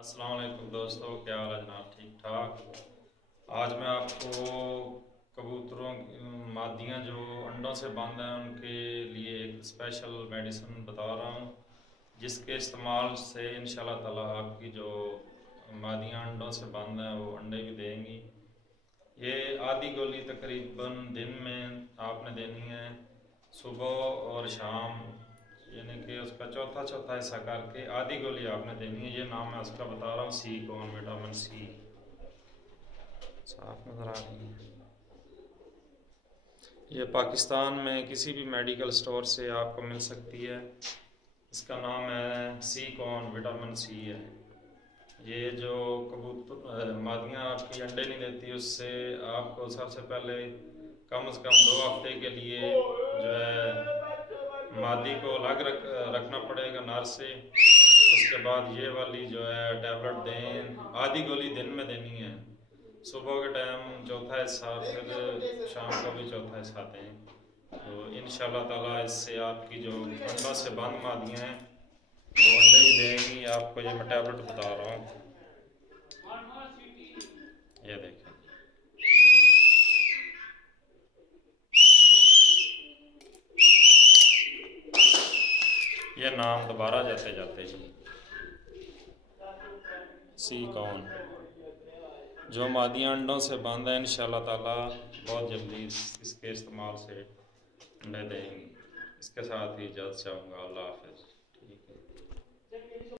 अस्सलाम वालेकुम दोस्तों, क्या हाल है जनाब? ठीक ठाक। आज मैं आपको कबूतरों मादियाँ जो अंडों से बंद हैं उनके लिए एक स्पेशल मेडिसिन बता रहा हूँ, जिसके इस्तेमाल से इंशाल्लाह ताला आपकी जो मादियाँ अंडों से बंद हैं वो अंडे भी देंगी। ये आधी गोली तकरीबन दिन में आपने देनी है, सुबह और शाम, यानी कि उसका चौथा चौथा हिस्सा करके आधी गोली आपने देनी है। ये नाम मैं उसका बता रहा हूँ, सी कौन, विटामिन सी। साफ नजर आ रही है। ये पाकिस्तान में किसी भी मेडिकल स्टोर से आपको मिल सकती है। इसका नाम है सी कौन, विटामिन सी है। ये जो कबूतर मादियाँ आपकी अंडे नहीं देती, उससे आपको सबसे पहले कम से कम 2 हफ्ते के लिए जो है मादी को अलग रखना पड़ेगा नर से। उसके बाद ये वाली जो है टैबलेट दें, आधी गोली दिन में देनी है, सुबह के टाइम चौथा हिस्सा, फिर शाम को भी चौथा हिस्सा दें। तो इंशाल्लाह ताला इससे आपकी जो अंडों से बंद मादियाँ हैं वो अंडे भी देंगी। आपको ये मैं टैबलेट बता रहा हूँ, ये देखें। ये नाम दोबारा जाते जाते जी, सी कौन। जो मादियाँ अंडों से बंद है इंशाल्लाह ताला बहुत जल्दी इसके इस्तेमाल से अंडे देंगी। इसके साथ ही इजाज़त चाहूँगा। अल्लाह हाफ़िज़।